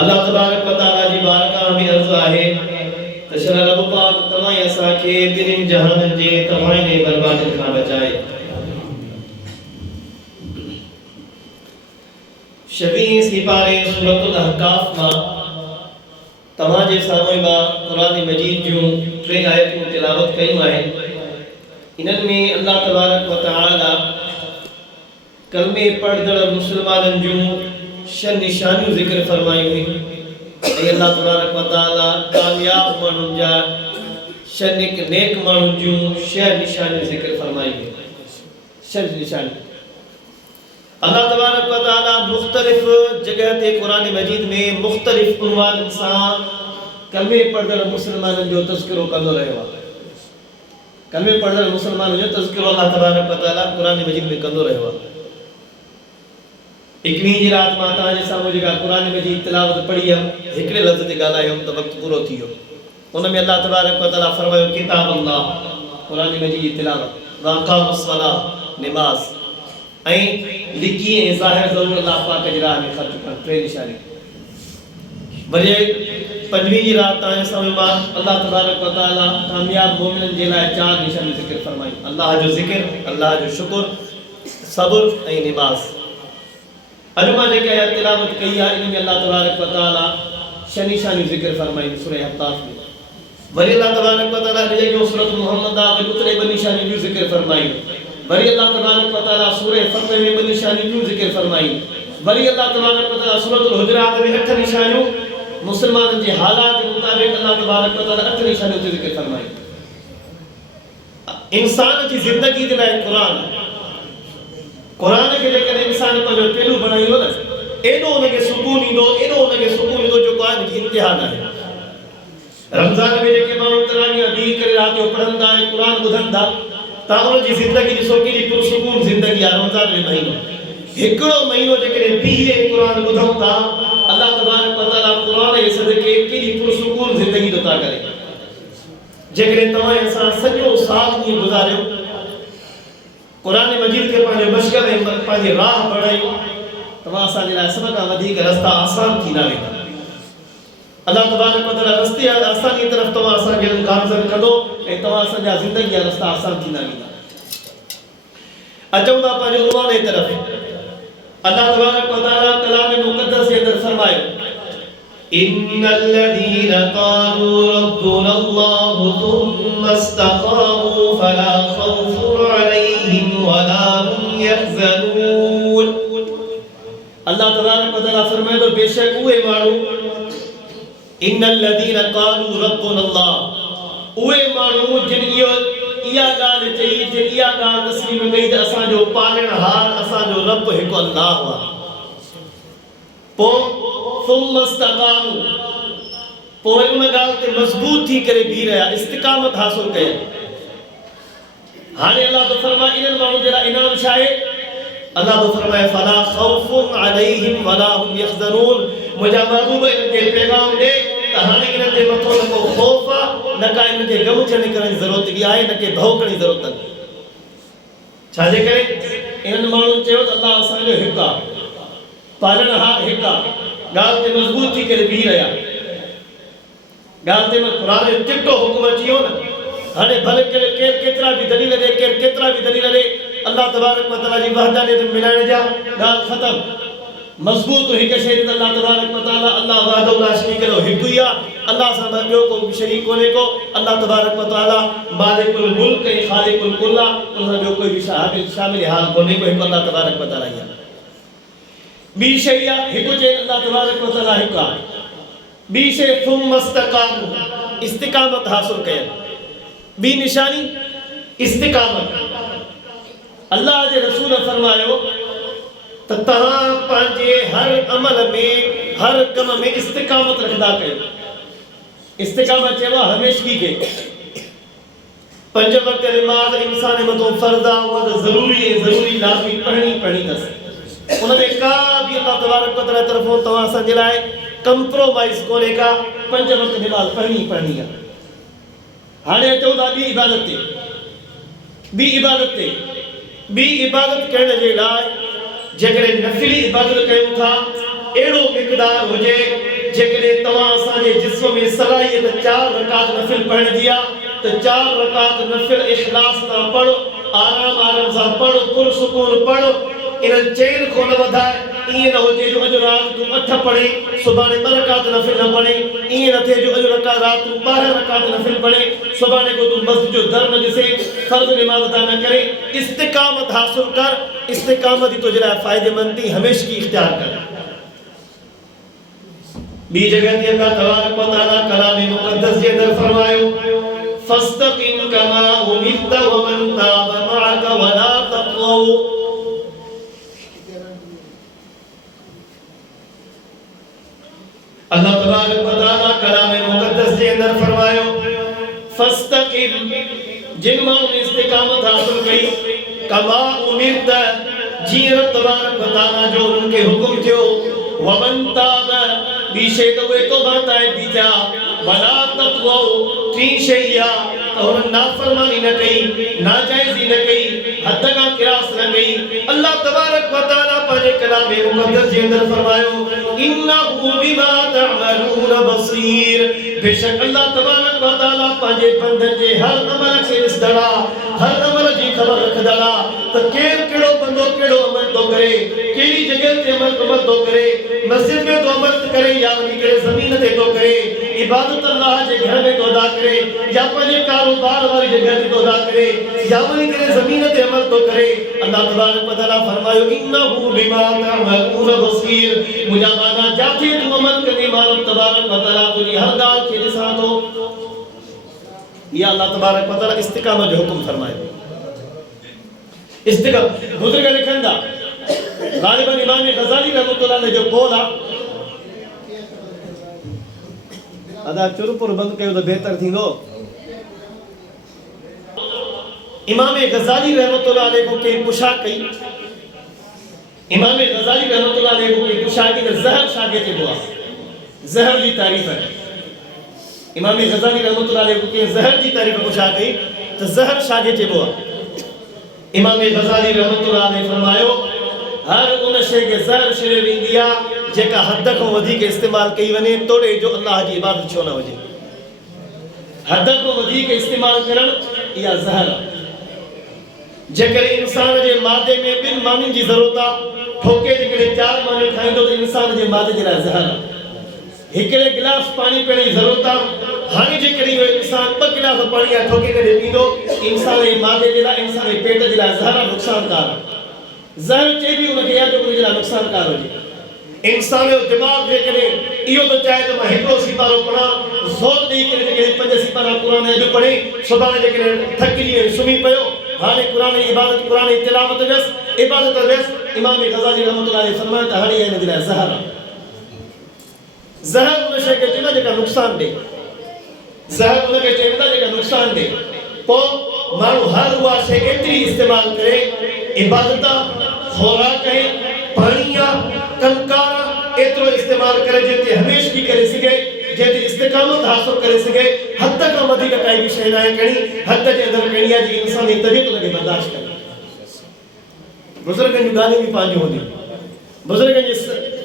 अल्लाह तबारक व तआला जी बारगाह में अर्ज़ आहे त शर रब पाक तमाम असा के बिन जहान जे तमाम ने बर्बादी खां बचाए। शबी सिपारे सूरतुल अहकाफ मा तमाम जे सामने मा कुरान मजीद जो 3 आयतूं तिलावत कयूं आहिनि। इन्हनि में अल्लाह तबारक व तआला कलमे पढ़दड़ मुसलमाननि जूं 6 निशानियूं ज़िक्र फरमायूं आहिनि। अल्लाह तबारक व तआला कामयाब माण्हुनि जा 6 नेक माण्हुनि जूं 6 निशानियूं ज़िक्र फरमायूं आहिनि। 6 निशानियूं अल्लाह तबारक व तआला मुख्तलिफ जगह ते कुरान मजीद में मुख्तलिफ उन्वान सां कलमे पढ़दड़ मुसलमाननि जो तज़किरो कंदो रहियो आहे। कलमे पढ़दड़ मुसलमाननि जो तज़किरो अल्लाह तबारक व तआला कुरान मजीद में कंदो रहियो आहे। 21 जी रात मां तव्हां जे साम्हूं जेका कुरान मजीद तिलावत पढ़ी आहे हिकिड़े लफ़्ज़ ते ॻाल्हायूं त वक़्तु पूरो थी वियो। उन में अल्लाह तबारक व तआला फरमायो किताब अल्लाह कुरान मजीद जी तिलावत वाक़ामुस सलाह नमाज़ ऐं लिकी ऐं ज़ाहिर ज़रूर अल्लाह पाक जी राह में ख़र्च करणु 3 निशानी। वरी 25 जी रात तव्हां जे साम्हूं मां अल्लाह तबारक व तआला कामयाब मोमिननि जे लाइ 4 निशानी ज़िक्र फरमाई। अल्लाह जो ज़िक्र, अल्लाह जो शुक्र, सब्र ऐं नमाज़। अॼु मां जेके आयत तिलावत कई आहे इन में अल्लाह तबारक व तआला 6 निशानियूं ज़िक्र फरमाई सूरह अहकाफ में। वरी अल्लाह तबारक व तआला ने जो सूरत मुहम्मद आ वरी उतरे 2 निशानियूं ज़िक्र फरमाई। वरी अल्लाह तबारक व तआला सूरह फतह में 2 निशानियूं ज़िक्र फरमाई। वरी अल्लाह तबारक व तआला सूरतुल हुजरात में 8 निशानियूं मुसलमाननि जे हालात के मुताबिक अल्लाह तबारक व तआला 8 निशानियूं ज़िक्र फरमाई। इंसान की जिंदगी जे लाइ कुरान के लेकर इंसान पंहिंजो पहलू बनायो न एडो उनके सुकून ईंदो जो कुरान की इंतहा न है। रमजान में जेके माण्हू तरावियां दी करे रात जो पढ़ंदा ऐं कुरान ॿुधंदा ता उन जी ज़िंदगी ॾिसो केॾी पुरसुकून ज़िंदगी आहे। रमजान में महीनो हिकिड़ो महीनो जेकॾहिं बीहे कुरान ॿुधूं था अल्लाह तबारक व तआला कुरान जे सदके केॾी पुरसुकून ज़िंदगी थो था करे। जेकॾहिं तव्हां असां सॼो साल ईअं गुज़ारियो कुरान मजीद के पंहिंजो मशगल ऐं पंहिंजी राह बढ़ायूं तव्हां असांजे लाइ सभ खां वधीक रस्ता आसान थींदा वेंदा। अल्लाह तबारक व तआला रस्ते आसानी तरफ़ तव्हां असांखे गामज़न कंदो ऐं तव्हां असांजा ज़िंदगी जा रस्ता आसान थींदा वेंदा। अचूं था पंहिंजे उन्वान जी तरफ़। अल्लाह तबारक व तआला कलाम मुक़द्दस जे अंदरि फरमायो इन्नल्लज़ीना क़ालू रब्बुना अल्लाहु थुम्मा इस्तक़ामू फला खौफुन अलैहिम वला हुम यहज़नून। अल्लाह तबारक व तआला फरमाए तो बेशक उहे माण्हू इन्नल्लज़ीना क़ालू रब्बुना अल्लाह उहे माण्हू जिन इहा ॻाल्हि चई जिन इहा ॻाल्हि तस्लीम कई त असांजो पालणहार असांजो रब हिकु अल्लाह आहे। पोइ थुम्मा इस्तक़ामू पोइ उन ॻाल्हि ते मज़बूत थी करे बीह रहिया इस्तिक़ामत हासिल कया। हाणे अल्लाह तो फरमाए इन्हनि माण्हुनि जे लाइ इनाम छा आहे। अल्लाह तो फरमाए फला खौफुन अलैहिम वला हुम यहज़नून। मुंहिंजा महबूब इन्हनि खे पैगाम ॾे त हाणे इन्हनि जे मथां न को ख़ौफ़ आहे न का इन्हनि खे गम थियण करण जी ज़रूरत बि आहे न के भउ करण जी ज़रूरत आहे। छाजे करे इन्हनि माण्हुनि चयो त अल्लाह असांजो हिकु आहे पालणहार हिकु आहे। ॻाल्हि ते मज़बूत थी करे बीह रहिया। ॻाल्हि ते क़ुरान जो चिट्टो हुकुम अची वियो न। हाणे भले केरु केतिरा बि दलील ॾे केरु केतिरा बि दलील ॾे अल्लाह तबारक व तआला जी वहदानियत मिलाइण जा ॻाल्हि ख़तम। मज़बूत हिकु शइ त अल्लाह तबारक व तआला अल्लाह वहदहु ला शरीक लहू हिकु ई आहे। अल्लाह सां ॿियो को शरीक कोन्हे को। अल्लाह तबारक व तआला मालिकुल मुल्क ऐं ख़ालिकुल कुल आहे। उन सां ॿियो कोई बि शामिल हाल कोन्हे को। हिकु अल्लाह तबारक व तआला ई आहे। ॿी शइ आहे हिकु चई अल्लाह तबारक व तआला हिकु आहे। ॿी शइ थुम्मा इस्तक़ामू इस्तिक़ामत हासिल कयल। ॿी निशानी इस्तिक़ामत। अल्लाह जे रसूल फरमायो त तव्हां पंहिंजे हर अमल में हर कम में इस्तिक़ामत रखंदा कयो। इस्तिक़ामत चइबो आहे हमेशगी खे। 5 वक़्त नमाज़ इंसान मथां फ़र्ज़ आहे उहा त ज़रूरी ऐं ज़रूरी लाज़मी पढ़णी अथसि। उन में का बि अल्लाह तबारक व तआला तरफ़ों तव्हां असांजे लाइ कंप्रोमाइज़ कोन्हे का। 5 वक़्त नमाज़ पढ़णी आहे। हाणे अचूं था ॿी इबादत ते। ॿी इबादत करण जे लाइ जेकॾहिं नफ़िली इबादत कयूं था अहिड़ो मिक़दार हुजे जेकॾहिं तव्हां असांजे जिस्म में सलाहियत 4 रकात नफ़िल पढ़ण दिया तो 4 रकात नफ़िल इखलास सां पढ़, आराम आराम सां पढ़, पुरसुकून पढ़, इन चैन को न वधाए। इएं न हुजे जो अॼु रात तूं 8 पढ़े सुभाणे 2 रकात नफ़िल न पढ़े, इएं न थिए जो अॼु रात तूं 12 रकात नफ़िल पढ़े सुभाणे को तूं मस्जिद जो दर न ॾिसे, फर्ज़ नमाज़ अदा न करे। इस्तिक़ामत हासिल कर, इस्तिक़ामत ही तुझे लाइ फ़ायदेमंद थी, हमेशगी इख्तियार कर। ॿी जगह ते अल्लाह तबारक व तआला कलाम मुक़द्दस जे अंदर फरमायो फस्तक़िम कमा उमिरत व मन ताब मअक व ला तक़ौ। अल्लाह तबारक व तआला कलाम मुक़द्दस जे अंदर फरमायो फस्तक़िम, जिन माण्हुनि इस्तिक़ामत हासिल कई, कमा उमिरत, जीअं रब तबारक व तआला जो उन्हनि खे हुकुम थियो, व मन ताब, ॿी शइ त उहे तौबा ताईं बीठा, वला तक़ौ, टी शइ इहा त हुननि नाफ़रमानी न कई, नाजाइज़ी न कई, हद खां किरास न कई। अल्लाह तबारक व तआला पंहिंजे कलाम मुक़द्दस जे अंदर फरमायो इन्नहु बिमा तअमलून बसीर, बेशक अल्लाह तबारक व तआला पंहिंजे बंदनि जे हर अमल खे ॾिसंदड़, हर अमल जी ख़बर रखंदड़, त केरु कहिड़ो बंदो कहिड़ो अमल थो करे, कहिड़ी जॻह ते अमल थो करे, मस्जिद में तो अमल करे या वञी करे ज़मीन ते थो करे, इबादत अल्लाह जे घर में तो अदा करे या पंहिंजे कारोबार वारी जॻह ते तो अदा करे या वञी करे ज़मीन ते अमल तो करे। अल्लाह तबारक व तआला फरमायो इन्नहु बिमा तअमलून बसीर, मुंहिंजा बाना जाथे तूं अमल कंदे मां तबारक व तआला तुंहिंजी हर ॻाल्हि खे ॾिसां थो। या अल्लाह तबारक व तआला इस्तिक़ामत जो हुकुम फरमायो। इस्तिक़ामत बुज़ुर्ग लिखनि था ग़ालिबन इमाम गज़ाली रहमतुल्लाह अलैह जो कौल आहे, अदा चुरपुर बंद कयो तो बेहतर थींदो। इमाम गज़ाली रहमतुल्लाह अलैह को के पुछा कई, इमाम गज़ाली रहमतुल्लाह अलैह को के पुछा कि ज़हर छागे चइबो आहे, ज़हर जी तारीफ़ है। इमाम गज़ाली रहमतुल्लाह अलैह को के ज़हर जी तारीफ़ पुछा कई तो ज़हर छागे चइबो आहे। इमाम गज़ाली रहमतुल्लाह अलैह फरमायो हर उन शइ खे ज़हर चयो वेंदी आहे जेका हद खां वधीक इस्तेमाल कई वञे तोड़े जो अल्लाह जी इबादत छो न हुजे। हद खां वधीक इस्तेमाल करण इहा ज़हर आहे। जेकर इंसान जे मादे में 2 मानियुनि जी ज़रूरत आहे, ठोके जेकॾहिं 4 मानियूं खाईंदो त इंसान जे मादे जे लाइ ज़हर आहे। हिकिड़े गिलास पानी पीअण जी ज़रूरत आहे, हाणे जेकॾहिं उहो इंसान 2 गिलास पाणी या ठोके करे पींदो, इंसान जे मादे जे लाइ, इंसान जे पेट जे लाइ ज़हर नुक़सानकार आहे। ज़हर चइबी उनखे या जो उनजे लाइ नुक़सानकार हुजे। इंसान जो दिमाग़ जेकॾहिं इहो तो चाहे त मां हिकिड़ो सिपारो पढ़ां, ज़ोर ॾेई करे जेकॾहिं 5 सिपारा क़ुर अॼु पढ़े, सुभाणे जेकॾहिं थकिजी सुम्ही पियो, हाणे क़ुर जी इबादत, क़ुर जी तिलावत वियसि, इबादत वियसि, इमाम गज़ाली रहमतुल्लाह अलैह फरमायो त हाणे हिन जे लाइ ज़हर आहे। ज़हर उन शइ खे चइबो आहे जेका नुक़सान ॾे, ज़हर उनखे चइबो आहे जेका नुक़सान ॾे। पोइ माण्हू हर उहा शइ एतिरी इस्तेमालु करे, इबादत आहे, ख़ुराक आहे, पाणी आहे, कमकार एतिरो इस्तेमाल करे जेते हमेशगी करे सघे, जेते इस्तिक़ामत हासिल करे सघे। हद खां वधीक काई बि शइ न आहे करणी, हद जे अंदरि करणी आहे जी इंसान जी तबियत उनखे बर्दाश्त करे। बुज़ुर्गनि जूं ॻाल्हियूं बि पंहिंजी हूंदियूं, बुज़ुर्गनि जी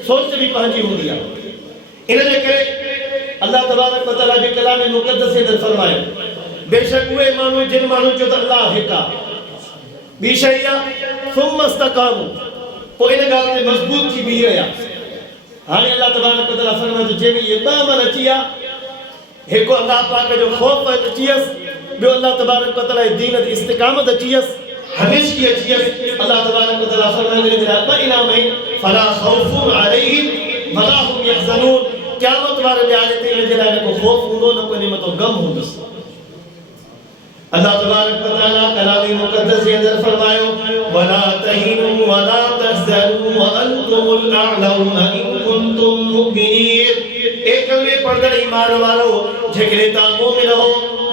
सोच बि पंहिंजी हूंदी आहे। इन जे करे अल्लाह तबारक व तआला जे कलाम मुक़द्दस जे अंदरि फरमायो बेशक उहे माण्हू जिन माण्हू चयो त अल्लाह हिकु आहे, ॿी शइ आहे सुम्म इस्तक़ामू, पोइ इन ॻाल्हि ते मज़बूत थी बीह रहिया। हाणे अल्लाह तबारक व तआला फरमायो जे में इहे 2 अमल अची विया, हिकु अल्लाह पाक जो ख़ौफ़ अची वियसि, ॿियो अल्लाह तबारक व तआला जे दीन ते इस्तिक़ामत अची वियसि, हमेशगी अची वियसि। अल्लाह तबारक व तआला फरमायो इन जे लाइ 2 इनाम आहिनि, फला ख़ौफ़ुन अलैहिम वला हुम यहज़नून, क़यामत वारे ॾींहुं ते इन जे लाइ न को ख़ौफ़ हूंदो, न को इन में तो गम हूंदुसि। अल्लाह तबारक व तआला कलाम मुक़द्दस जे अंदर फरमायो वला तहिनु वला तहज़नु व अंतुमुल अअलौना इन कुंतुम मुमिनीन। एकले पढ़दड़ ईमान वारो जेकॾहिं तव्हां मोमिन हो,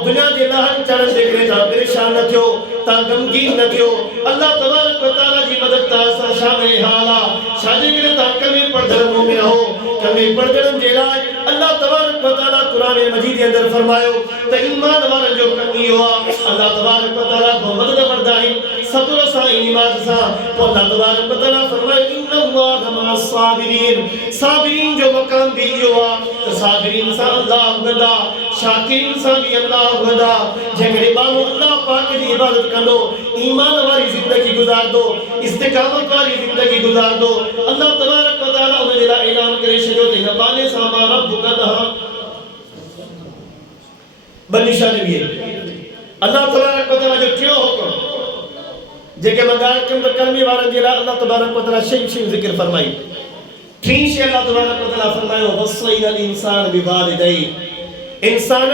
दुनिया जे लहन चढ़न जेकॾहिं तव्हां परेशान न थियो, तव्हां गमगीन न थियो, अल्लाह तबारक व तआला जी मदद तव्हां शामिल हाल आहे। छा जेकॾहिं तव्हां कलमे पढ़दड़ मोमिन हो, कलमे पढ़दड़नि जे लाइ अल्लाह तबारक व तआला क़ुर मजीद जे अंदर फरमायो त ईमान वारनि जो कम इहो आहे, अल्लाह तबारक व तआला को मदद करदा आहिनि सब्र सां, ईमान सां। पोइ अल्लाह तबारक व तआला फरमायो इन्नल्लाह मअस साबिरीन, साबिरीन जो मक़ाम भी इहो आहे साबिरीन सां अल्लाह वदा शाकिरीन सां भी अल्लाह वदा जेकरे बानो अल्लाह पाक जी इबादत कंदो ईमान वाली जिंदगी गुजारदो इस्तिकामत वाली जिंदगी गुजारदो अल्लाह तबारक व तआला उन जे लाइ ऐलान करे छडियो त हिन बाने सां मा रब्बुक लहा बनिशान भी अल्लाह तबारक व तआला जो टियों हुक्म जेके मगार कर्मी वारन जे लाइ अल्लाह तबारक व तआला शयूं ज़िक्र फरमाई टी शे अल्लाह तबारक व तआला फरमायो वसैल इंसान बिवालिदै इंसान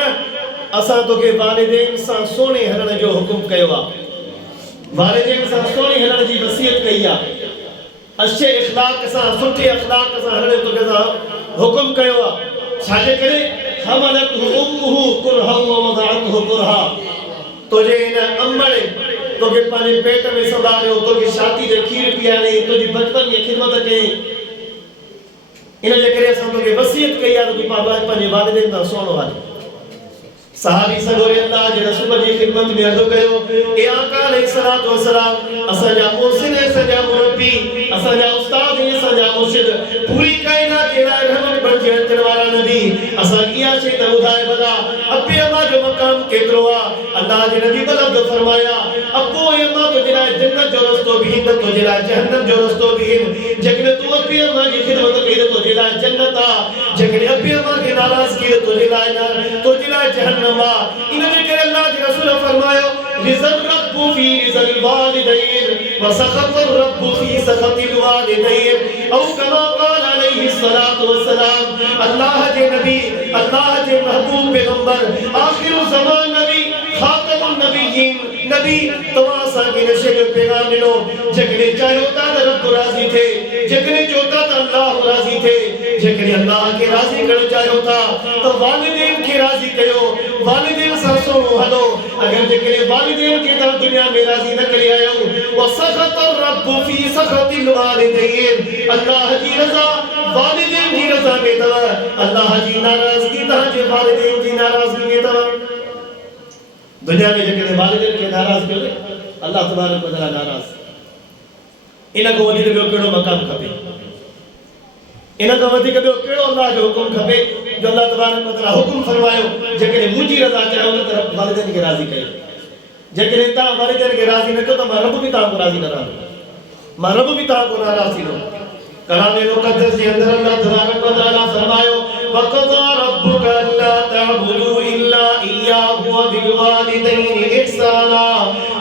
असा तो के वालिदैन सां सोने हलण जो हुकुम कयो आ वालिदैन सां सोने हलण जी वसियत कई आ अच्छे इखलाक सां सुठे अखलाक सां हलण तो के हुकुम कयो आ छाजे करे हमलत उम्मुहु कुरहा व वदअतहु कुरहा तुझे इन अम्मड़े तो के पानी पेट में संभालियो तो के शादी दे खीर पियाने तो जी बचपन में खिदमत कई इन जे करे असां तो के वसियत कई आ तो पापा पंहिंजे वालिदैन सां सोनो हले सहाबी सगोरे अल्लाह जे रसूल जी खिदमत में अर्ज़ कयो ए आका अलैहिस्सलातु वस्सलाम असां जा मोहसिन असां जा मुरब्बी असां जा उस्ताद असां जा मुर्शिद पूरी कायनात जे लाइ रहमत बणिजी अचण वारा नबी असां इहा शइ त ॿुधाए भला अब्बे अम्मा जो मकाम केतिरो आहे अल्लाह जे नबी बलद फरमाया अब्बो ऐं अम्मा तुंहिंजे लाइ जन्नत जो रस्तो भी हिन तुंहिंजे लाइ जहन्नम जो रस्तो भी हिन जेकॾहिं तूं अब्बे अम्मा जी खिदमत कई त तुंहिंजे लाइ जन्नत आहे जेकॾहिं अब्बे अम्मा खे नाराज़ कई त तुंहिंजे लाइ जहन्नम आहे इन जे करे अल्लाह जे रसूल फरमायो रिज़ल रब्बु फी रिज़ल वालिदैन व सखत रब्बु फी सखतिल वालिदैन औ कमा क़ाल अलैहि सलातु वस्सलाम अल्लाह जे नबी अल्लाह जे महबूब पैगंबर आखिर ज़मान नबी खातमुन नबिय्यीन नबी तवां सां के नशे जो पैगाम ॾिनो जेकॾहिं चाहियो था त रब राज़ी थे जेकॾहिं चओ था त अल्लाह राज़ी थे जेकॾहिं अल्लाह खे राज़ी करणु चाहियो था त वालिदैन खे राज़ी कयो वालिदैन सां सोनो हलो अगर जेकॾहिं वालिदैन खे तव्हां दुनिया में राज़ी न करे आयो व सखत रब्बु फी सखतिल वालिदैन अल्लाह जी रज़ा वालिदैन जी रज़ा में अथव अल्लाह जी नाराज़गी तव्हांजे वालिदैन जी नाराज़गी में अथव दुनिया में जेकॾहिं वालिदैन खे नाराज़ कयो अल्लाह तबारक व तआला नाराज़ इन खां वधीक ॿियो कहिड़ो मक़ाम खपे इन खां वधीक ॿियो कहिड़ो अल्लाह जो हुकुम खपे जो अल्लाह तबारक व तआला हुकुम फरमायो जेकॾहिं मुंहिंजी रज़ा चाहियो त वालिदैन खे राज़ी कयो जेकॾहिं तव्हां वालिदैन खे राज़ी न कयो त मां रब बि तव्हां खां राज़ी न रहंदो मां रब बि तव्हां खां नाराज़ थींदो कलाम मुक़द्दस जे अंदर अल्लाह तबारक व तआला फरमायो वक़ज़ा रब्बुका अल्ला तअबुदू इल्ला इय्याहु व बिल वालिदैनि इहसाना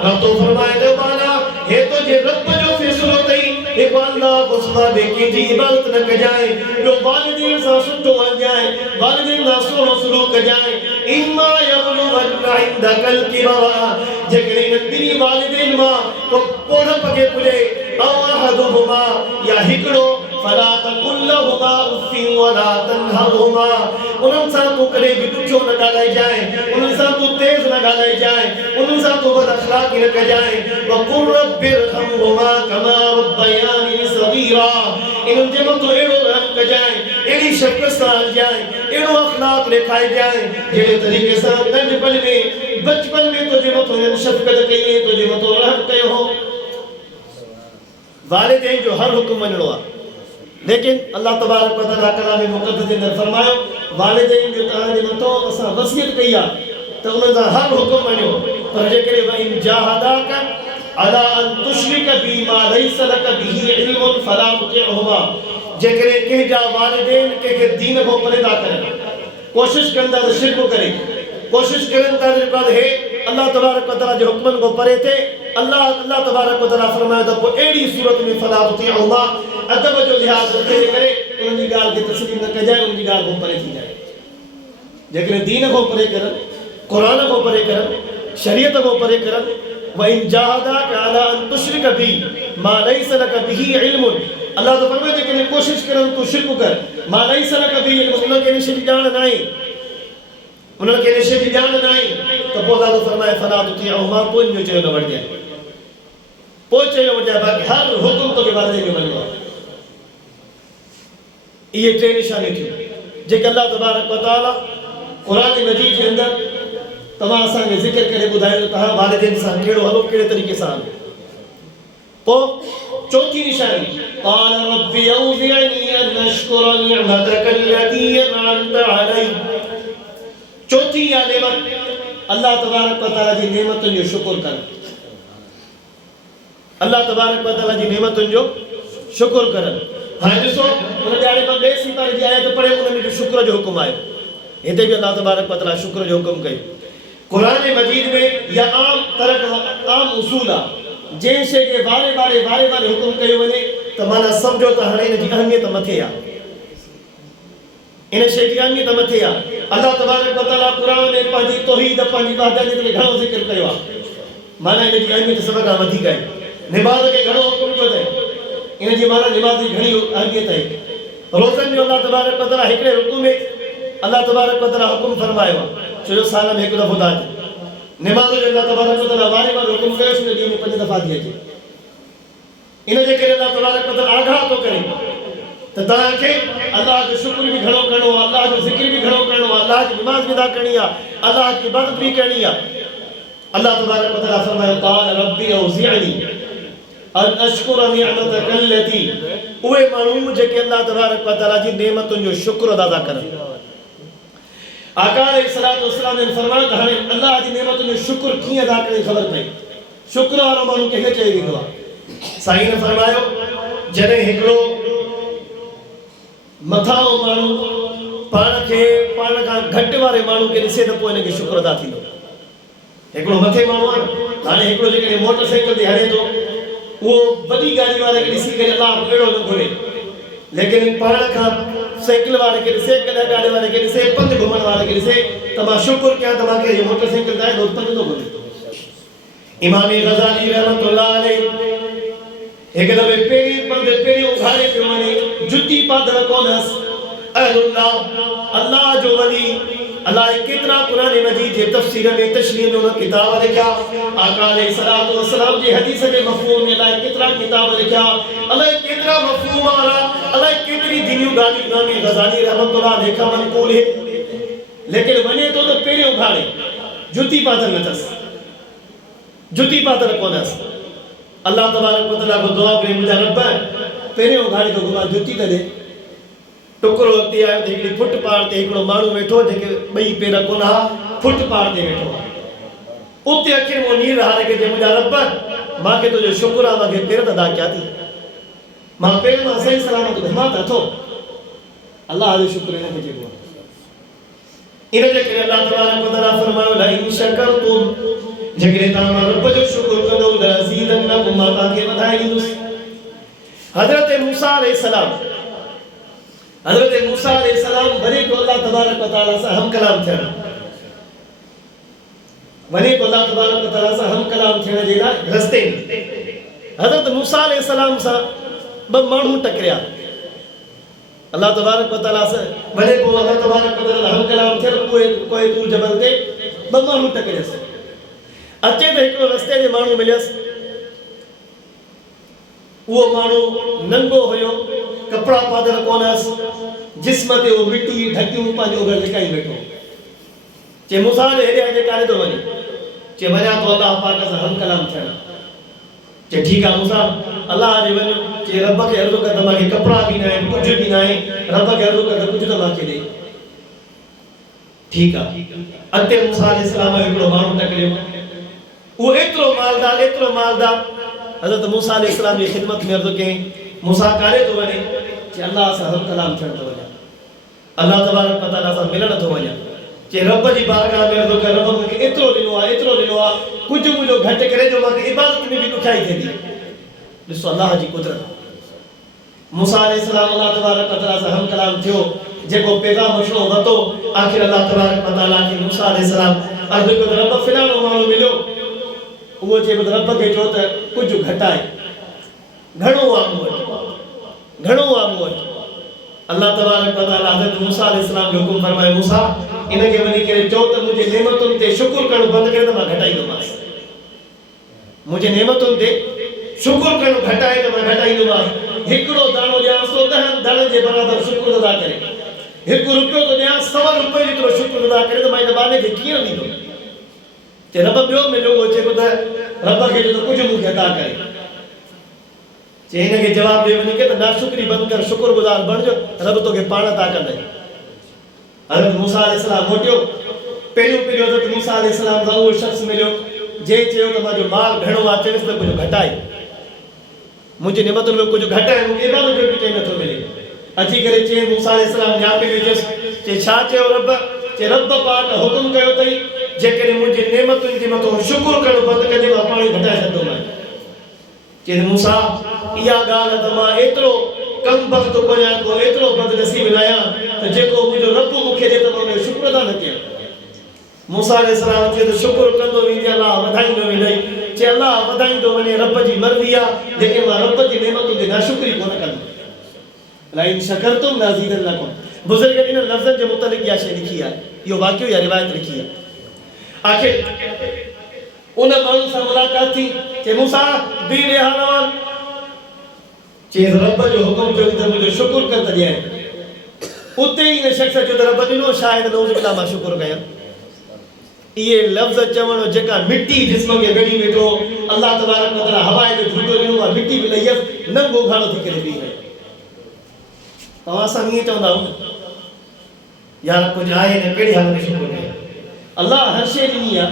रब तो फरमाए दे बाला हे तो जे रब जो फैसलो तई एक अल्लाह को सिवा बेकी जी इबादत न कजाए जो वालिदैन सां सुठो वञाए वालिदैन सां सुठो सलूक कजाए इम्मा यबलुगन्ना इंदकल किबरा जेकॾहिं ॿिनी वालिदैन मां तो कोढ़ पगे पुॼे औ अहदुहुमा या हिकिड़ो फला तकुल लहुमा उफ़िन वला तनहरुमा उन्हनि सां तूं कॾहिं बि ॾुखियो न ॻाल्हाइजांइ उन्हनि सां तूं तेज़ न ॻाल्हाइजांइ उन्हनि सां तूं बद अख़लाक़ी न कजांइ वक़ुल रब्बि इरहमहुमा कमा रब्बयानी सग़ीरा इन्हनि जे मथां अहिड़ो रहम कजांइ अहिड़ी शफ़क़त सां हलिजांइ अहिड़ो अख़लाक़ ॾेखारिजांइ जहिड़े तरीक़े सां नंढपण में बचपन में तुंहिंजे मथां हिननि शफ़क़त कई तुंहिंजे मथां रहम कयो हो वालिदैन जो हर हुकुम मञणो आहे लेकिन अल्लाह तबारक व तआला कलाम मुक़द्दस जे अंदर फरमायो वालिदैन जो तव्हांजे मथां असां वसियत कई आहे त उन्हनि जा हर हुकुम मञो पर जेकॾहिं वइन जाहदाका अला अन तुशरिक बि मा लैस लक बिही इल्मुन फला तुतिअहुमा जेकॾहिं कंहिंजा वालिदैन कंहिंखे दीन खां परे था करनि कोशिशि कनि था त शिरक करे कोशिशि करनि था त हे अल्लाह तबारक व तआला जे हुकमनि खां परे थिए अल्लाह तबारक व तआला फरमायो त पोइ अहिड़ी सूरत में फला तुतिअहुमा अदब जो लिहाज़ रखे करे उन्हनि जी ॻाल्हि खे तस्लीम न कजाए उन्हनि जी ॻाल्हि खां परे थी जाए जेकॾहिं दीन खां परे करनि क़ुरान खां परे करनि शरीयत खां परे करनि वइन जाहदाका अला अन तुशरिक बि मा लैस लक बिही इल्मुन अल्लाह तो फरमाए जेकॾहिं कोशिशि करनि तूं शिरक कर मा लैस लक बिही इल्मुन उन्हनि खे निश जी ॼाण न आहे उन्हनि खे निश जी ॼाण न आहे त पोइ अल्लाह तो फरमाए फला तुतिअहुमा पोइ इनजो चयो न वठिजांइ पोइ चयो वठिजांइ बाक़ी हर हुकुम तोखे वालिदैन जो मञिणो आहे ये टे निशानी थियूं जेके अल्लाह तबारक व तआला क़ुरान मजीद के अंदर तमाम असांखे ज़िक्र करे ॿुधायो तव्हां वालिदैन सां कहिड़ो हलो कहिड़े तरीक़े सां पोइ चौथी निशानी قال رب أوزعني أن أشكر نعمتك التي أنعمت علي चौथी या नेमत अल्लाह तबारक व तआला जी नेमतुनि जो शुक्र कर अल्लाह तबारक व तआला जी नेमतुनि जो शुक्र कर हाणे ॾिसो उन ॼाणे मां ॿिए सिपाही जी आयत पढ़े उन में शुक्र जो हुकुम आयो हिते भी अल्लाह तबारक व तआला शुक्र जो हुकुम कयो कुरान मजीद में या आम आम उसूल आहे जंहिं शइ खे वारे वारे हुकुम कयो वञे त माना सम्झो त हाणे इन जी अहमियत मथे आहे इन शइ जी अहमियत मथे आहे अल्लाह तबारक व तआला कुरान में पंहिंजी तौहीद पंहिंजी वहदानियत में घणो ज़िक्र कयो आहे माना इन जी अहमियत सभ खां वधीक आहे निमाज़ खे घणो हुकुम कयो अथई इन जी माना निमाज़ जी घणी अहमियत आहे रोज़नि जो अल्लाह तबारक व तआला हिकिड़े रुकू में अल्लाह तबारक व तआला हुकुम फरमायो आहे छो जो साल में हिकु दफ़ो था अचे निमाज़ जो अल्लाह तबारक व तआला वारे हुकुम कयो उन ॾींहं में 5 दफ़ा थी अचे इन जे करे अल्लाह तबारक व तआला आगाह थो करे त तव्हांखे अल्लाह जो शुक्र भी घणो करणो आहे अल्लाह जो ज़िक्र भी घणो करणो आहे अल्लाह जी निमाज़ भी अदा करणी आहे अल्लाह जी इबादत भी करणी आहे अल्लाह तबारक व तआला फरमायो क़ाल रब्बी औज़िअनी अन अशकुर निअमतक अल्लती उहे माण्हू जेके अल्लाह तबारक व तआला जी नेमतुनि जो शुक्र अदा करनि आका अलैहिस्सलातु वस्सलाम ने फरमाया त हाणे अल्लाह जी नेमतुनि जो शुक्र कीअं अदा करण जी ख़बर पई शुक्र वारो माण्हू कंहिंखे चयो वेंदो आहे साईं ने फरमायो जॾहिं हिकिड़ो मथां माण्हू पाण खां घटि वारे माण्हू खे ॾिसे त पोइ हिनखे शुक्र अदा थींदो हिकिड़ो मथे माण्हू आहे हाणे हिकिड़ो जेकॾहिं मोटरसाइकिल ते हले थो उहो वॾी गाॾी वारे खे ॾिसी करे अलाह अहिड़ो न घुरे लेकिन पाण खां साइकिल वारे खे ॾिसे कॾहिं गाॾी वारे खे ॾिसे पंधु घुमण वारे खे ॾिसे त मां शुक्र कयां त मूंखे इहो मोटरसाइकिल ते आहे पंधु थो घुमे इमाम गज़ाली रहमतुल्लाह अलैह हिकु दफ़े पहिरीं उघाड़े पियो वञे जुती पातल कोन्हसि अहलुल्लाह अल्लाह जो वली अल्लाह केतिरा क़ुरान मजीद जे तफ़सीर में तशरीह में उन किताब लिखिया आका अलैहिस्सलातु वस्सलाम जी हदीस जे मफ़हूम में अल्लाह केतिरा किताब लिखिया अल्लाह केतिरा मफ़हूम वारा अल्लाह केतिरी दीनियूं ॻाल्हियूं इमाम गज़ाली रहमतुल्लाह लेखा मनक़ूल है लेकिन वञे तो त पहिरीं उघाड़े जुती पातल न अथसि जुती पातल कोन्हसि अल्लाह तबारक व तआला को दुआ करे मुंहिंजा रब पहिरें उघाड़ी तो घुमा जुती त ॾे टुकड़ो अॻिते आयो त हिकिड़ी फुट पहाड़ ते हिकिड़ो माण्हू वेठो जेके ॿई पेर कोन हा फुट पहाड़ ते वेठो आहे उते अखियुनि मां नीर हारे के मुंहिंजा रब मूंखे तुंहिंजो शुक्र आहे मूंखे पेर त अदा कया थी मां पेर मां सही सलामत घुमां त थो अल्लाह जो शुक्र हिनखे चइबो आहे इन जे करे अल्लाह तबारक व तआला फरमायो ला इन शकरतुम जेकॾहिं तव्हां रब जो शुक्र कंदव त अज़ीदन्नकुम मां तव्हांखे वधाए ॾींदुसि हज़रत मूसा अलैहिस्सलाम वरी को अल्लाह तबारक व तआला सां हम कलाम थियण जे लाइ रस्ते में हज़रत मूसा अलैहिस्सलाम सां ॿ माण्हू टकरिया अल्लाह तबारक व तआला सां वरी को अल्लाह तबारक व तआला हम कलाम थियण कोई दूर जबल ते ॿ माण्हू टकरियसि अचे त हिकिड़ो रस्ते जे माण्हू मिलियसि उहो माण्हू नंगो हुयो कपिड़ा पातल कोन्हसि जिस्म ते उहो मिटी ढकियूं पंहिंजो घर लिकाई वेठो चए मूंसां हेॾे हेॾे काॾे थो वञे चए वञा थो अल्लाह पाक सां हम कलाम थियण चए ठीकु आहे मूंसां अल्लाह ॾे वञो चए रब खे अर्ज़ु कर त मूंखे कपिड़ा बि न आहिनि कुझु बि न आहे रब खे अर्ज़ु कर त कुझु त मूंखे ॾे ठीकु आहे अॻिते मूसा अलैहिस्सलाम हिकिड़ो माण्हू टकरियो वो एतिरो मालदार हज़रत मूसा अलैहिस्सलाम जी ख़िदमत में अर्ज़ु कयईं मूसा काॾे थो वञे चए अल्लाह सां हम कलाम थियण थो वञा अल्लाह तबारक व तआला सां मिलण थो वञा चए रब जी बारगाह में अर्ज़ु कर रब मूंखे एतिरो ॾिनो आहे कुझु मुंहिंजो घटि करे जो मूंखे इबादत में बि ॾुखियाई थिए थी ॾिसो अल्लाह जी कुदरत मूसा अलैहिस्सलाम अल्लाह तबारक व तआला सां हम कलाम थियो जेको पैगाम मशनो वरितो आख़िर अल्लाह तबारक व तआला खे मूसा अलैहिस्सलाम अर्ज़ु कयो त रब फिलाणो माण्हू मिलियो उहो चए रब खे चओ त कुझु घटाए घणो आहे मूं वटि अल्लाह तबारक व तआला हज़रत मूसा अलैहिस्सलाम जो हुकुम फरमाए मूसा इनखे वञी करे चओ त मुंहिंजे नेमतुनि ते शुक्र करणु बंदि करे त मां घटाईंदोमांसि मुंहिंजे नेमतुनि ते शुक्र करणु घटाए त मां घटाईंदोमांसि हिकिड़ो दाणो ॾियांसि थो 10 दाणनि जे बराबरि शुक्र अदा करे हिकु रुपयो थो ॾियांसि 100 रुपए जेतिरो शुक्र अदा करे त मां हिन बाने खे कीअं ॾींदो चए रब ॿियो मिलियो उहो चए थो त रब खे जो कुझु मूंखे अदा करे चे इन के जवाब दे वनी के त नाशुक्री बंद कर शुक्रगुजार बन जो रब तो के पाण ता कंदे हज़रत मूसा अलैहिस्सलाम मोटियो पहिरियों हज़रत मूसा अलैहिस्सलाम सा वो शख्स मिलियो जे चयो त माजो माल घणो आ चेस त कुछ घटाई मुझे नेमतुन में कुछ घटाई मुझे इबादत जो भी नथो मिले अची करे चे मूसा अलैहिस्सलाम न्यापे विजस चे छा चयो रब पाक हुकुम कयो तई जे करे मुझे नेमतुन जे मतो शुक्र करो बंद कजे मा पानी घटाए छदो मैं चे मूसा या गाल त मा एतरो कम वक्त कोया को एतरो बदनसीब लाया त जेको मुजो रब मुखे दे त उन शुक्र अदा न किया मूसा अलैहिस्सलाम जे शुक्र कंदो वी अल्लाह वधाईंदो वे चे अल्लाह वधाईंदो वने रब जी मर्जी आ लेकिन मा रब जी नेमतुन जे नाशुक्री कोन कंदो ला इन शकरतुम लाज़ीदन्नकुम बुजुर्ग इन लफ्ज़न जे मुतल्लिक़ या शे लिखी है यो वाक़ियो या रिवायत लिखी है आखिर उन माण्हू सां मुलाक़ात थी चे मूसा बी ॾे हालवान चे रब जो हुकुम जो त मुझो शुक्र कर त ॾियां उते ही न शख्स जो रब ॾिनो शायद नौज़ बिल्लाह मां शुक्र कयां ये लफ्ज़ चवण जेका मिट्टी जिस्म के गड़ी वेठो अल्लाह तबारक व तआला हवा जो झूठो ॾिनो आ मिट्टी बि लयस नंगो घाड़ो थी करे बी है तव्हां सां ईअं चवंदा यार कुछ आए न केड़ी हाल में शुक्र कयां अल्लाह हर शे ॾिनी आ